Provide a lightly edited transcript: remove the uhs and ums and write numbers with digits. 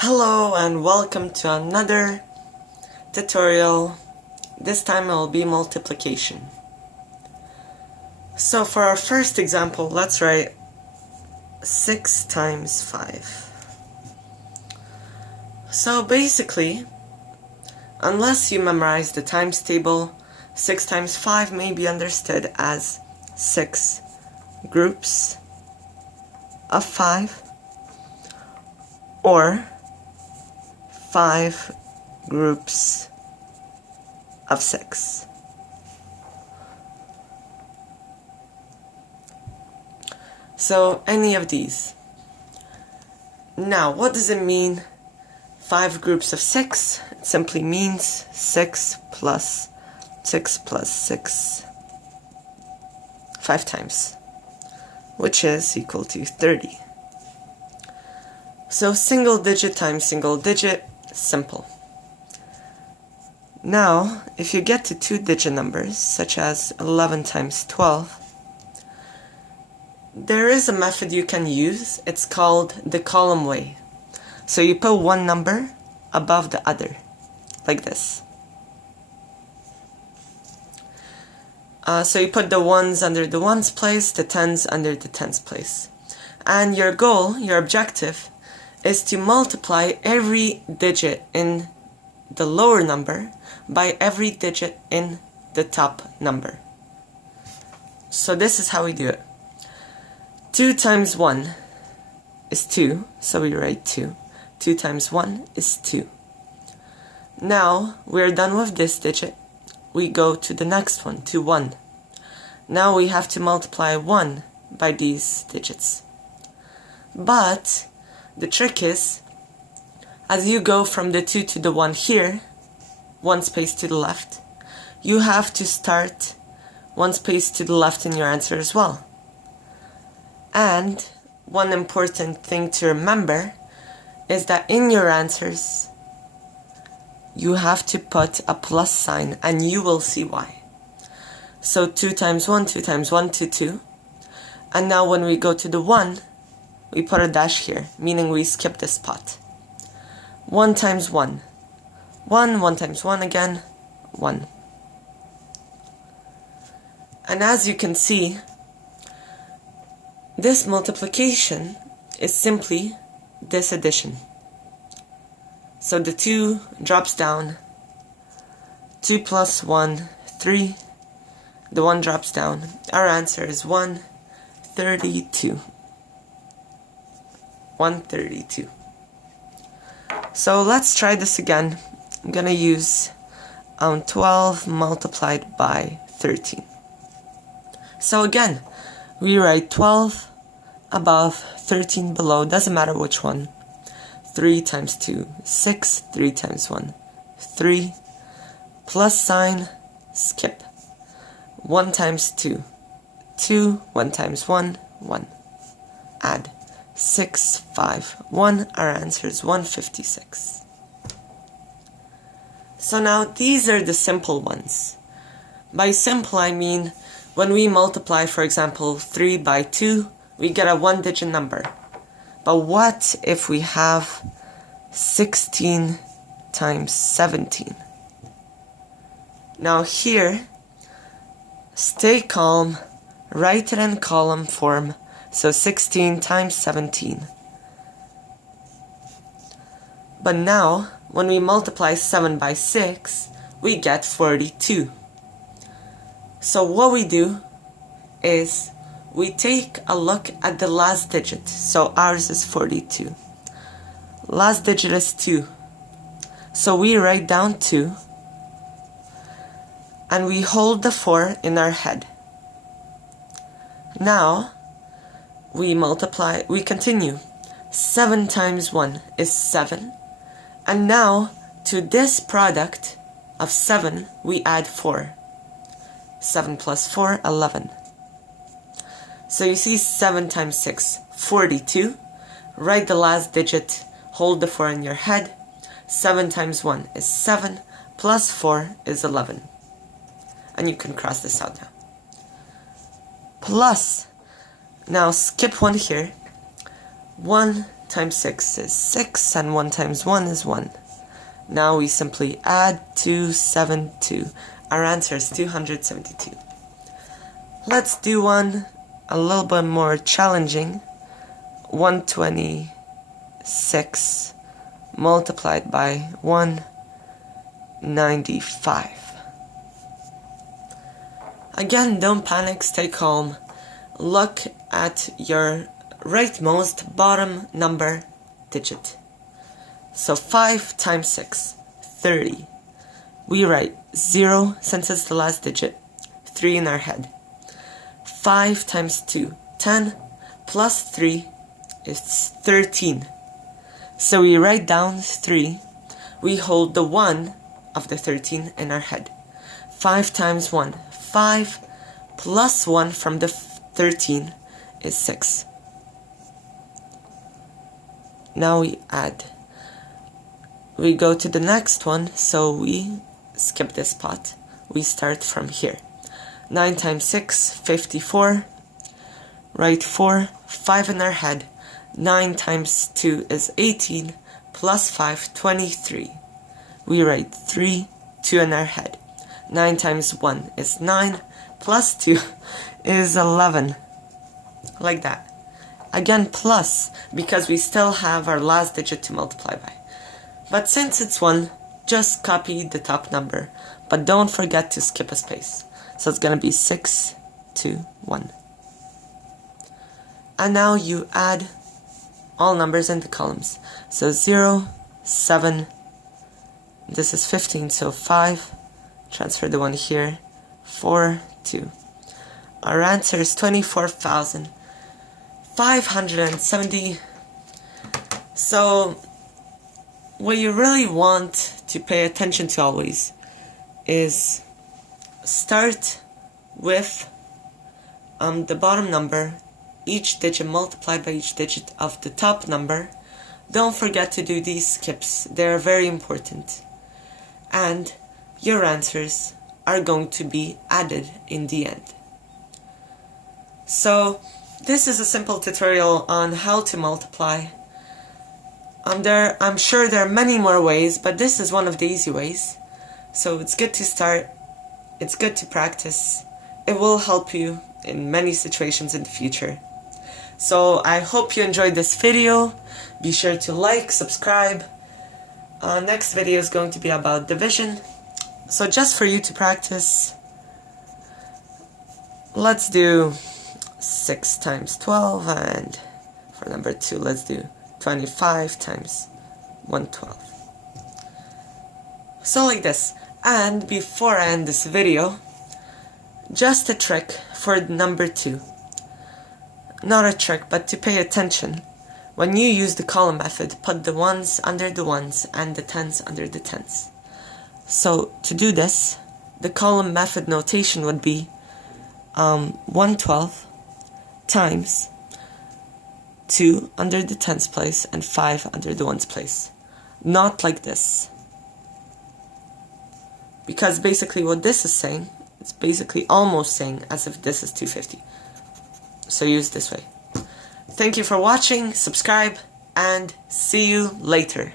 Hello and welcome to another tutorial. This time it will be multiplication. So for our first example, let's write 6 times 5. So basically, unless you memorize the times table, 6 times 5 may be understood as 6 groups of 5 or 5 groups of 6. So any of these. Now, what does it mean? 5 groups of 6? It simply means 6 plus 6 plus 6 5 times, which is equal to 30. So single digit times single digit, simple. Now, if you get to 2-digit numbers, such as 11 times 12, there is a method you can use. It's called the column way. So you put one number above the other, like this. So you put the ones under the ones place, the tens under the tens place. And your goal, your objective, is to multiply every digit in the lower number by every digit in the top number. So this is how we do it. 2 times 1 is 2, so we write 2. 2 times 1 is 2. Now we're done with this digit. We go to the next one, to 1. Now we have to multiply 1 by these digits. But the trick is, as you go from the 2 to the 1 here, one space to the left, you have to start one space to the left in your answer as well. And one important thing to remember is that in your answers, you have to put a plus sign, and you will see why. So 2 times 1, 2 times 1, 2, 2. And now when we go to the 1, we put a dash here, meaning we skip this spot. 1 times 1. 1, 1 times 1 again, 1. And as you can see, this multiplication is simply this addition. So the 2 drops down, 2 plus 1, 3, the 1 drops down. Our answer is 132. 132. So let's try this again. I'm gonna use 12 multiplied by 13. So again, we write 12 above, 13 below, doesn't matter which one. 3 times 2, 6, 3 times 1, 3, plus sign, skip. 1 times 2, 2, 1 times 1, 1. Add 6, 5, 1, our answer is 156. So now these are the simple ones. By simple I mean when we multiply, for example, 3 by 2, we get a 1-digit number. But what if we have 16 times 17? Now here, stay calm, write it in column form, so 16 times 17. But now, when we multiply 7 by 6, we get 42. So what we do is we take a look at the last digit. So ours is 42. Last digit is 2. So we write down 2 and we hold the 4 in our head. Now we multiply, we continue. 7 times 1 is 7. And now to this product of 7 we add 4. 7 plus 4, 11. So you see 7 times 6, 42. Write the last digit, hold the 4 in your head. 7 times 1 is 7, plus 4 is 11. And you can cross this out now. Plus, now skip 1 here. 1 times 6 is 6, and 1 times 1 is 1. Now we simply add 272. Our answer is 272. Let's do one a little bit more challenging. 126 multiplied by 195. Again, don't panic, stay calm. Look at your rightmost bottom number digit. So 5 times 6, 30. We write 0 since it's the last digit, 3 in our head. 5 times 2, 10, plus 3 is 13. So we write down 3. We hold the 1 of the 13 in our head. 5 times 1, 5, plus 1 from the 13 is 6. Now we add. We go to the next one, so we skip this part. We start from here. 9 times 6, 54. Write 4, 5 in our head. 9 times 2 is 18, plus 5, 23. We write 3, 2 in our head. 9 times 1 is 9, plus 2 is 11. Like that. Again, plus, because we still have our last digit to multiply by. But since it's 1, just copy the top number. But don't forget to skip a space. So it's going to be 6, 2, 1. And now you add all numbers in the columns. So 0, 7, this is 15, so 5. Transfer the 1 here. 4, 2. Our answer is 24,570. So what you really want to pay attention to always is start with the bottom number, each digit multiplied by each digit of the top number. Don't forget to do these skips, they're very important. And your answers are going to be added in the end. So this is a simple tutorial on how to multiply. I'm sure there are many more ways, but this is one of the easy ways. So it's good to start, it's good to practice. It will help you in many situations in the future. So I hope you enjoyed this video. Be sure to like, subscribe. Next video is going to be about division. So just for you to practice, let's do 6 times 12, and for number 2, let's do 25 times 112. So like this. And before I end this video, just a trick for number 2. Not a trick, but to pay attention. When you use the column method, put the 1s under the 1s and the 10s under the 10s. So to do this, the column method notation would be 112 times 2 under the 10s place and 5 under the 1s place. Not like this. Because basically what this is saying, it's basically almost saying as if this is 250. So use this way. Thank you for watching, subscribe, and see you later.